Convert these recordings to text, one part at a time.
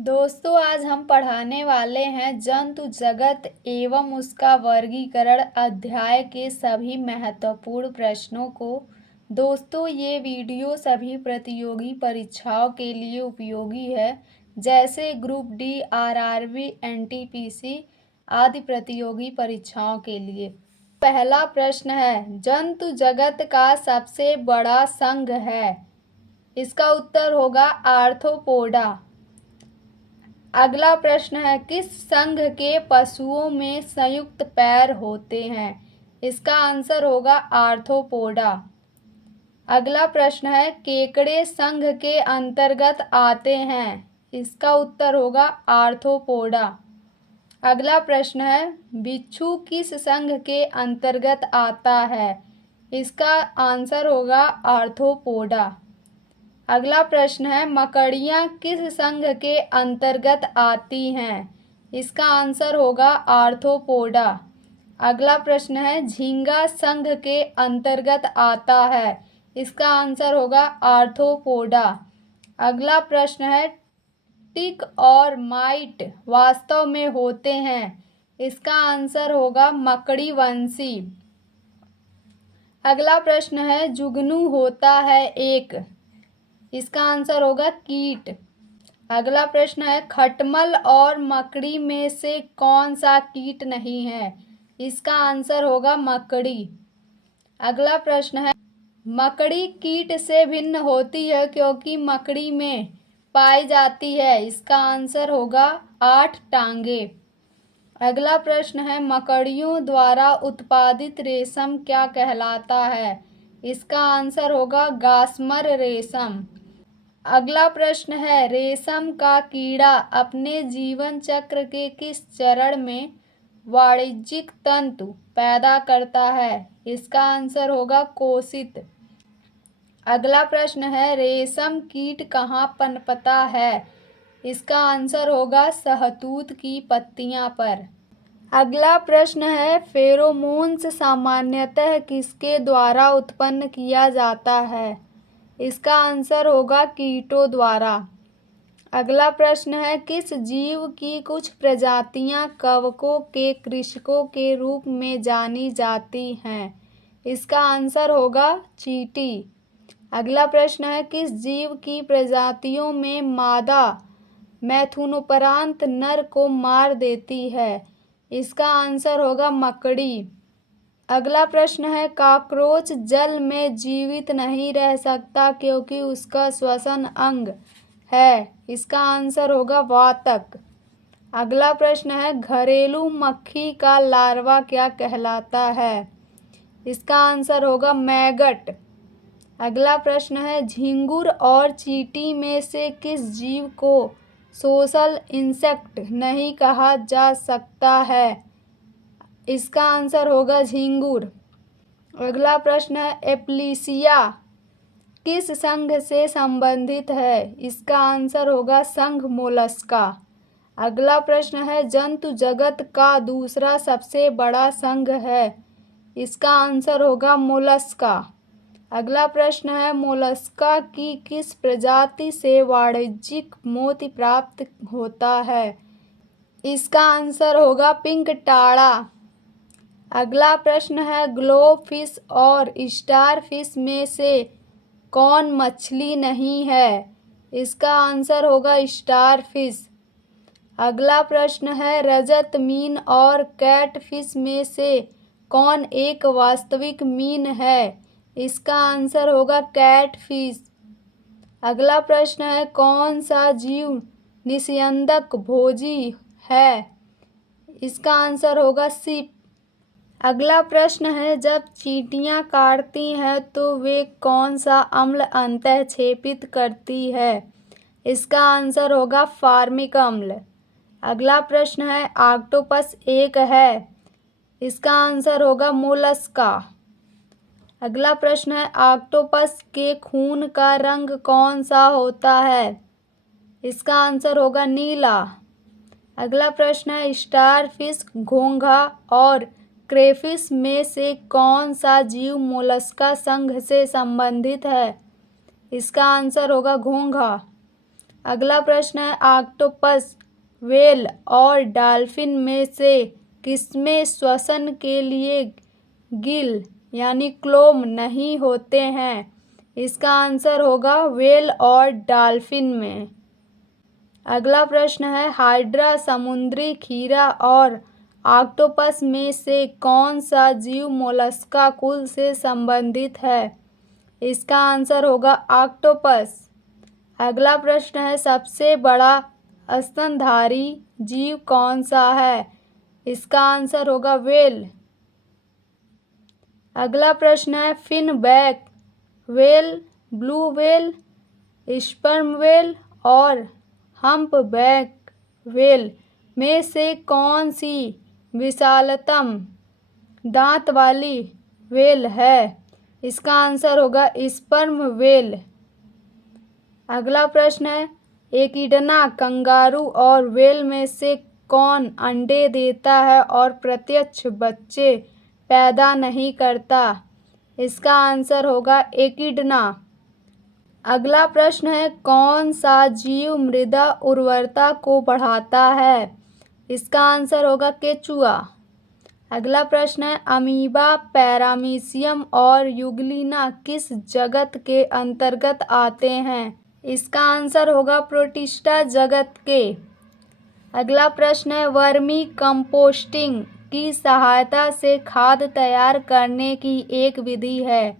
दोस्तों, आज हम पढ़ाने वाले हैं जंतु जगत एवं उसका वर्गीकरण अध्याय के सभी महत्वपूर्ण प्रश्नों को। दोस्तों, ये वीडियो सभी प्रतियोगी परीक्षाओं के लिए उपयोगी है, जैसे ग्रुप डी, आरआरबी, एनटीपीसी आदि प्रतियोगी परीक्षाओं के लिए। पहला प्रश्न है, जंतु जगत का सबसे बड़ा संघ है। इसका उत्तर होगा आर्थ्रोपोडा। अगला प्रश्न है, किस संघ के पशुओं में संयुक्त पैर होते हैं। इसका आंसर होगा आर्थ्रोपोडा। अगला प्रश्न है, केकड़े संघ के अंतर्गत आते हैं। इसका उत्तर होगा आर्थ्रोपोडा। अगला प्रश्न है, बिच्छू किस संघ के अंतर्गत आता है। इसका आंसर होगा आर्थ्रोपोडा। अगला प्रश्न है, मकड़ियाँ किस संघ के अंतर्गत आती हैं। इसका आंसर होगा आर्थ्रोपोडा। अगला प्रश्न है, झींगा संघ के अंतर्गत आता है। इसका आंसर होगा आर्थ्रोपोडा। अगला प्रश्न है, टिक और माइट वास्तव में होते हैं। इसका आंसर होगा मकड़ीवंशी। अगला प्रश्न है, जुगनू होता है एक। इसका आंसर होगा कीट। अगला प्रश्न है, खटमल और मकड़ी में से कौन सा कीट नहीं है। इसका आंसर होगा मकड़ी। अगला प्रश्न है, मकड़ी कीट से भिन्न होती है क्योंकि मकड़ी में पाई जाती है। इसका आंसर होगा 8 टांगे। अगला प्रश्न है, मकड़ियों द्वारा उत्पादित रेशम क्या कहलाता है। इसका आंसर होगा गास्मर रेशम। अगला प्रश्न है, रेशम का कीड़ा अपने जीवन चक्र के किस चरण में वाणिज्यिक तंतु पैदा करता है। इसका आंसर होगा कोशित। अगला प्रश्न है, रेशम कीट कहाँ पनपता है। इसका आंसर होगा शहतूत की पत्तियां पर। अगला प्रश्न है, फेरोमोन्स सामान्यतः किसके द्वारा उत्पन्न किया जाता है। इसका आंसर होगा कीटों द्वारा। अगला प्रश्न है, किस जीव की कुछ प्रजातियां कवकों के कृषकों के रूप में जानी जाती हैं। इसका आंसर होगा चींटी। अगला प्रश्न है, किस जीव की प्रजातियों में मादा मैथुनोपरांत नर को मार देती है। इसका आंसर होगा मकड़ी। अगला प्रश्न है, कॉकरोच जल में जीवित नहीं रह सकता क्योंकि उसका श्वसन अंग है। इसका आंसर होगा वातक। अगला प्रश्न है, घरेलू मक्खी का लार्वा क्या कहलाता है। इसका आंसर होगा मैगट। अगला प्रश्न है, झींगुर और चींटी में से किस जीव को सोशल इंसेक्ट नहीं कहा जा सकता है। इसका आंसर होगा झींगुर। अगला प्रश्न है, एप्लीसिया किस संघ से संबंधित है। इसका आंसर होगा संघ मोलस्का। अगला प्रश्न है, जंतु जगत का दूसरा सबसे बड़ा संघ है। इसका आंसर होगा मोलस्का। अगला प्रश्न है, मोलस्का की किस प्रजाति से वाणिज्यिक मोती प्राप्त होता है। इसका आंसर होगा पिंक टाड़ा। अगला प्रश्न है, ग्लोव फिश और स्टार फिश में से कौन मछली नहीं है। इसका आंसर होगा स्टार फिश। अगला प्रश्न है, रजत मीन और कैट फिश में से कौन एक वास्तविक मीन है। इसका आंसर होगा कैट फिश। अगला प्रश्न है, कौन सा जीव निस्यंदक भोजी है। इसका आंसर होगा सीप। अगला प्रश्न है, जब चींटियां काटती हैं तो वे कौन सा अम्ल अंतःक्षेपित करती है। इसका आंसर होगा फार्मिक अम्ल। अगला प्रश्न है, ऑक्टोपस एक है। इसका आंसर होगा मोलस्का। अगला प्रश्न है, ऑक्टोपस के खून का रंग कौन सा होता है। इसका आंसर होगा नीला। अगला प्रश्न है, स्टार फिश, घोंघा और क्रेफिश में से कौन सा जीव मोलस्का संघ से संबंधित है। इसका आंसर होगा घोंघा। अगला प्रश्न है ऑक्टोपस, व्हेल और डॉल्फिन में से किसमें श्वसन के लिए गिल यानी क्लोम नहीं होते हैं? इसका आंसर होगा व्हेल और डॉल्फिन में। अगला प्रश्न है हाइड्रा, समुद्री खीरा और ऑक्टोपस में से कौन सा जीव मोलस्का कुल से संबंधित है? इसका आंसर होगा ऑक्टोपस। अगला प्रश्न है सबसे बड़ा स्तनधारी जीव कौन सा है? इसका आंसर होगा व्हेल। अगला प्रश्न है finback whale, blue whale, sperm whale और हम्पबैक व्हेल में से कौन सी विशालतम दांत वाली व्हेल है? इसका आंसर होगा स्पर्म व्हेल। अगला प्रश्न है एकिडना, कंगारू और व्हेल में से कौन अंडे देता है और प्रत्यक्ष बच्चे पैदा नहीं करता? इसका आंसर होगा एकिडना। अगला प्रश्न है कौन सा जीव मृदा उर्वरता को बढ़ाता है? इसका आंसर होगा केचुआ। अगला प्रश्न है अमीबा, पैरामीशियम और यूग्लिना किस जगत के अंतर्गत आते हैं? इसका आंसर होगा प्रोटिस्टा जगत के। अगला प्रश्न है वर्मी कंपोस्टिंग की सहायता से खाद तैयार करने की एक विधि है।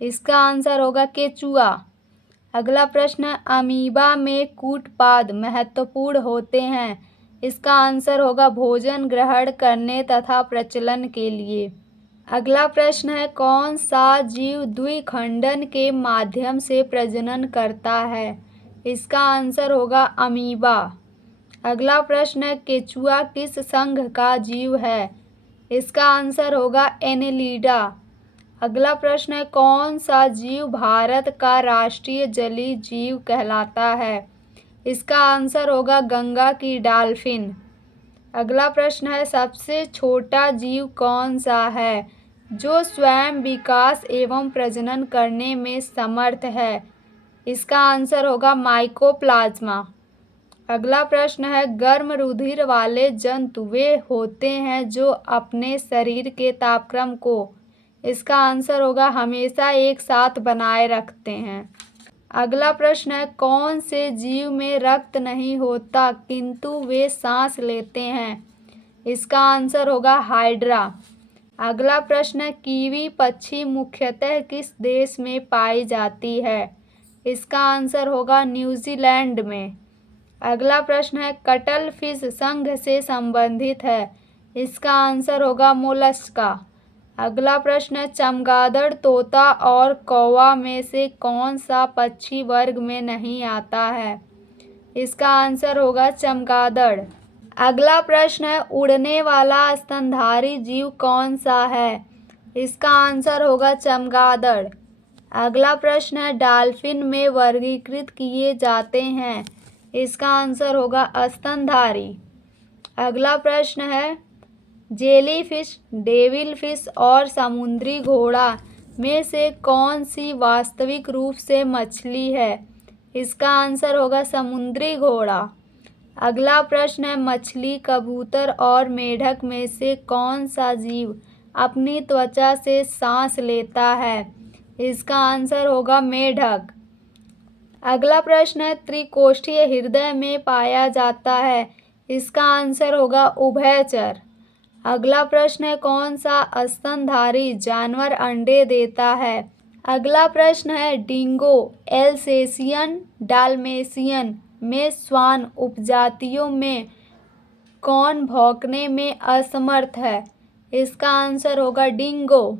इसका आंसर होगा केचुआ। अगला प्रश्न है अमीबा में कूटपाद महत्वपूर्ण होते हैं। इसका आंसर होगा भोजन ग्रहण करने तथा प्रचलन के लिए। अगला प्रश्न है कौन सा जीव द्विखंडन के माध्यम से प्रजनन करता है? इसका आंसर होगा अमीबा। अगला प्रश्न है केचुआ किस संघ का जीव है? इसका आंसर होगा एनेलिडा। अगला प्रश्न है कौन सा जीव भारत का राष्ट्रीय जलीय जीव कहलाता है? इसका आंसर होगा गंगा की डॉल्फिन। अगला प्रश्न है सबसे छोटा जीव कौन सा है जो स्वयं विकास एवं प्रजनन करने में समर्थ है? इसका आंसर होगा माइकोप्लाज्मा। अगला प्रश्न है गर्म रुधिर वाले जंतु वे होते हैं जो अपने शरीर के तापक्रम को, इसका आंसर होगा हमेशा एक साथ बनाए रखते हैं। अगला प्रश्न है कौन से जीव में रक्त नहीं होता किंतु वे सांस लेते हैं? इसका आंसर होगा हाइड्रा। अगला प्रश्न है कीवी पक्षी मुख्यतः किस देश में पाई जाती है? इसका आंसर होगा न्यूजीलैंड में। अगला प्रश्न है कटल फिश संघ से संबंधित है। इसका आंसर होगा मोलस्का। अगला प्रश्न है चमगादड़, तोता और कौवा में से कौन सा पक्षी वर्ग में नहीं आता है? इसका आंसर होगा चमगादड़। अगला प्रश्न है उड़ने वाला स्तनधारी जीव कौन सा है? इसका आंसर होगा चमगादड़। अगला प्रश्न है डॉल्फिन में वर्गीकृत किए जाते हैं। इसका आंसर होगा स्तनधारी। अगला प्रश्न है जेलीफिश, डेविल फिश और समुद्री घोड़ा में से कौन सी वास्तविक रूप से मछली है? इसका आंसर होगा समुद्री घोड़ा। अगला प्रश्न है मछली, कबूतर और मेढक में से कौन सा जीव अपनी त्वचा से सांस लेता है? इसका आंसर होगा मेढक। अगला प्रश्न है त्रिकोष्ठीय हृदय में पाया जाता है। इसका आंसर होगा उभयचर। अगला प्रश्न है कौन सा स्तनधारी जानवर अंडे देता है? अगला प्रश्न है डिंगो, एल्सेशियन, डाल्मेशियन में श्वान उपजातियों में कौन भौंकने में असमर्थ है? इसका आंसर होगा डिंगो।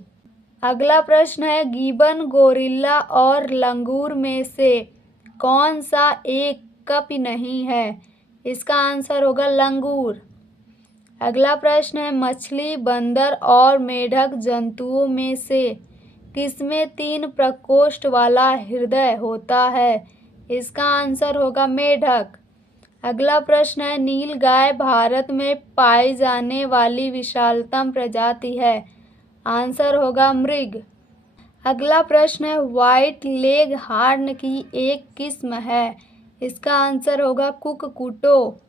अगला प्रश्न है गिबन, गोरिल्ला और लंगूर में से कौन सा एक कपि नहीं है? इसका आंसर होगा लंगूर। अगला प्रश्न है मछली, बंदर और मेढक जंतुओं में से किसमें 3 प्रकोष्ठ वाला हृदय होता है? इसका आंसर होगा मेढक। अगला प्रश्न है नीलगाय भारत में पाई जाने वाली विशालतम प्रजाति है। आंसर होगा मृग। अगला प्रश्न है व्हाइट लेग हार्न की एक किस्म है। इसका आंसर होगा कुक्कुटो।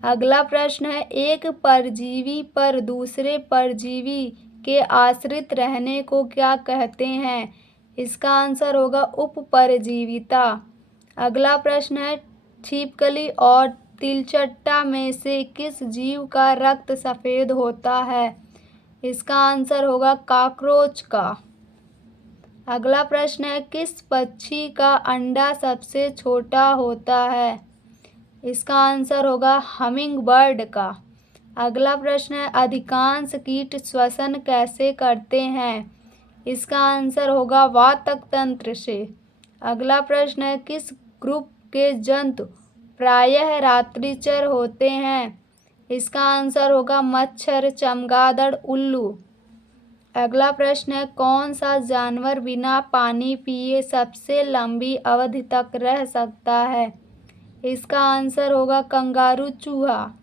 अगला प्रश्न है, एक परजीवी पर दूसरे परजीवी के आश्रित रहने को क्या कहते हैं? इसका आंसर होगा उपपरजीविता। अगला प्रश्न है, छिपकली और तिलचट्टा में से किस जीव का रक्त सफ़ेद होता है? इसका आंसर होगा कॉकरोच का। अगला प्रश्न है, किस पक्षी का अंडा सबसे छोटा होता है? इसका आंसर होगा हमिंग बर्ड का। अगला प्रश्न है, अधिकांश कीट श्वसन कैसे करते हैं? इसका आंसर होगा वातक तंत्र से। अगला प्रश्न है, किस ग्रुप के जंतु प्रायः रात्रिचर होते हैं? इसका आंसर होगा मच्छर, चमगादड़, उल्लू। अगला प्रश्न है, कौन सा जानवर बिना पानी पिए सबसे लंबी अवधि तक रह सकता है? इसका आंसर होगा कंगारू चूहा।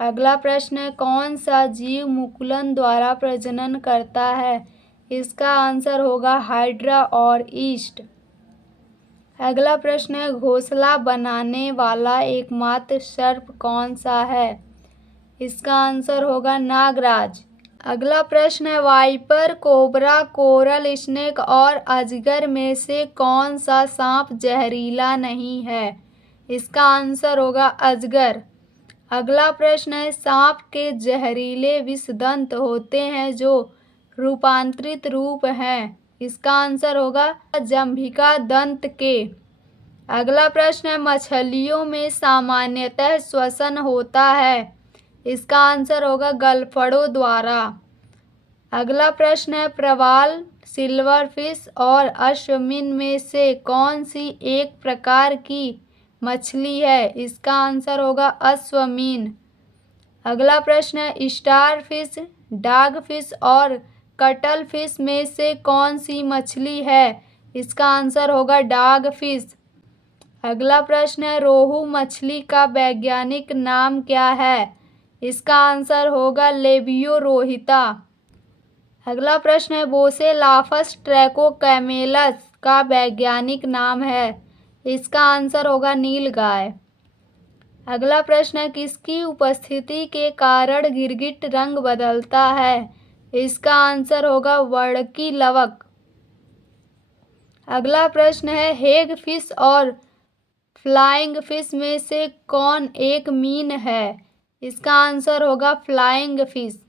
अगला प्रश्न है, कौन सा जीव मुकुलन द्वारा प्रजनन करता है? इसका आंसर होगा हाइड्रा और ईस्ट। अगला प्रश्न है, घोंसला बनाने वाला एकमात्र सर्प कौन सा है? इसका आंसर होगा नागराज। अगला प्रश्न है, वाइपर, कोबरा, कोरल स्नेक और अजगर में से कौन सा सांप जहरीला नहीं है? इसका आंसर होगा अजगर। अगला प्रश्न है, सांप के जहरीले विषदंत होते हैं जो रूपांतरित रूप हैं। इसका आंसर होगा जंभिका दंत के। अगला प्रश्न है, मछलियों में सामान्यतः श्वसन होता है। इसका आंसर होगा गलफड़ों द्वारा। अगला प्रश्न है, प्रवाल, सिल्वरफिश और अश्वमिन में से कौन सी एक प्रकार की मछली है? इसका आंसर होगा अश्वमीन। अगला प्रश्न है, स्टार फिश, डॉग फिश और कटल फिश में से कौन सी मछली है? इसका आंसर होगा डॉग फिश। अगला प्रश्न है, रोहू मछली का वैज्ञानिक नाम क्या है? इसका आंसर होगा लेबियो रोहिता। अगला प्रश्न है, बोसेलाफस ट्रैकोकैमेलस का वैज्ञानिक नाम है? इसका आंसर होगा नीलगाय। अगला प्रश्न है, किसकी उपस्थिति के कारण गिरगिट रंग बदलता है? इसका आंसर होगा वर्णकी लवक। अगला प्रश्न है, हेग फिश और फ्लाइंग फिश में से कौन एक मीन है? इसका आंसर होगा फ्लाइंग फिश।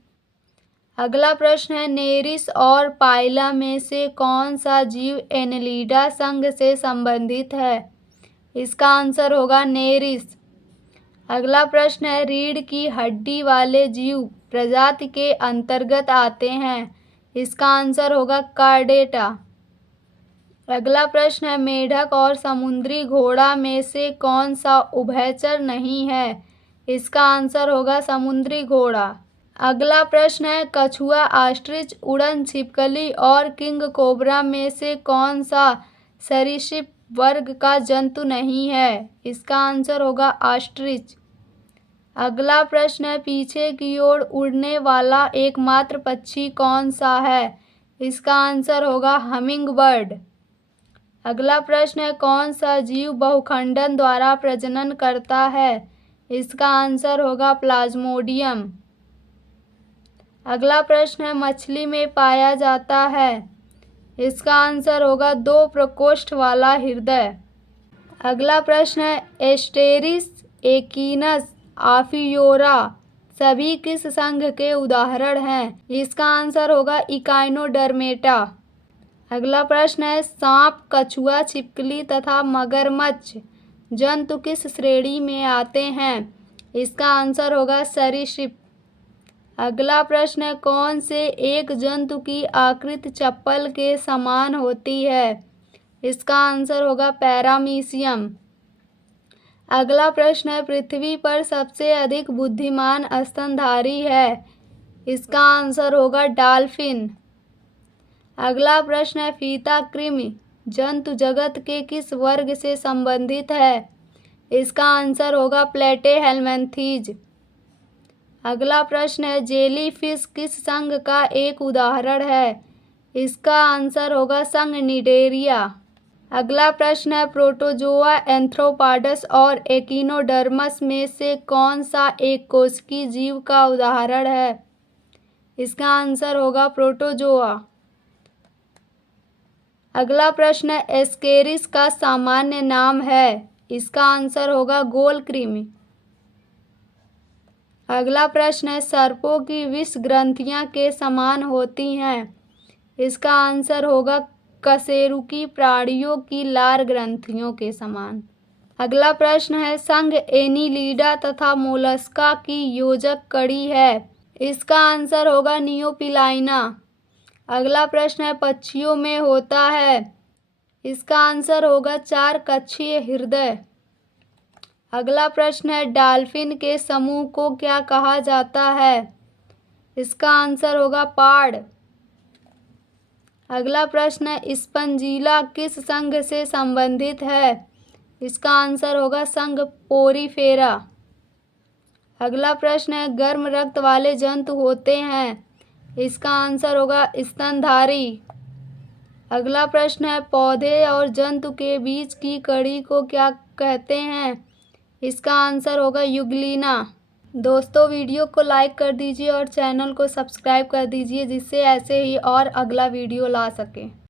अगला प्रश्न है, नेरिस और पाइला में से कौन सा जीव एनेलिडा संघ से संबंधित है? इसका आंसर होगा नेरिस। अगला प्रश्न है, रीढ़ की हड्डी वाले जीव प्रजाति के अंतर्गत आते हैं? इसका आंसर होगा कार्डेटा। अगला प्रश्न है, मेढक और समुद्री घोड़ा में से कौन सा उभयचर नहीं है? इसका आंसर होगा समुद्री घोड़ा। अगला प्रश्न है, कछुआ, ऑस्ट्रिच, उड़न छिपकली और किंग कोबरा में से कौन सा सरीसृप वर्ग का जंतु नहीं है? इसका आंसर होगा ऑस्ट्रिच। अगला प्रश्न है, पीछे की ओर उड़ने वाला एकमात्र पक्षी कौन सा है? इसका आंसर होगा हमिंग बर्ड। अगला प्रश्न है, कौन सा जीव बहुखंडन द्वारा प्रजनन करता है? इसका आंसर होगा प्लाज्मोडियम। अगला प्रश्न है, मछली में पाया जाता है? इसका आंसर होगा 2 प्रकोष्ठ वाला हृदय। अगला प्रश्न है, एस्टेरिस, एकीनस, आफियोरा सभी किस संघ के उदाहरण हैं? इसका आंसर होगा इकाइनोडर्मेटा। अगला प्रश्न है, सांप, कछुआ, छिपकली तथा मगरमच्छ जंतु किस श्रेणी में आते हैं? इसका आंसर होगा सरीसृप। अगला प्रश्न है, कौन से एक जंतु की आकृति चप्पल के समान होती है? इसका आंसर होगा पैरामीशियम। अगला प्रश्न है, पृथ्वी पर सबसे अधिक बुद्धिमान स्तनधारी है? इसका आंसर होगा डॉल्फिन। अगला प्रश्न है, फीता कृमि जंतु जगत के किस वर्ग से संबंधित है? इसका आंसर होगा प्लेटेहेल्मिन्थीज। अगला प्रश्न है, जेलीफिश किस संघ का एक उदाहरण है? इसका आंसर होगा संघ निडेरिया। अगला प्रश्न है प्रोटोजोआ, एंथ्रोपॉडस और एकिनोडर्मस में से कौन सा एक कोशिकीय जीव का उदाहरण है? इसका आंसर होगा प्रोटोजोआ। अगला प्रश्न है एस्केरिस का सामान्य नाम है? इसका आंसर होगा गोल कृमि। अगला प्रश्न है सर्पों की विष ग्रंथियां के समान होती हैं? इसका आंसर होगा कशेरुकी प्राणियों की लार ग्रंथियों के समान। अगला प्रश्न है संघ एनीलिडा तथा मोलस्का की योजक कड़ी है? इसका आंसर होगा नियोपिलाइना। अगला प्रश्न है पक्षियों में होता है? इसका आंसर होगा 4 कक्षीय हृदय। अगला प्रश्न है डॉल्फिन के समूह को क्या कहा जाता है? इसका आंसर होगा पाड़। अगला प्रश्न है स्पंजीला किस संघ से संबंधित है? इसका आंसर होगा संघ पोरीफेरा। अगला प्रश्न है गर्म रक्त वाले जंतु होते हैं? इसका आंसर होगा स्तनधारी। अगला प्रश्न है पौधे और जंतु के बीच की कड़ी को क्या कहते हैं? इसका आंसर होगा युगलीना। दोस्तों वीडियो को लाइक कर दीजिए और चैनल को सब्सक्राइब कर दीजिए जिससे ऐसे ही और अगला वीडियो ला सकें।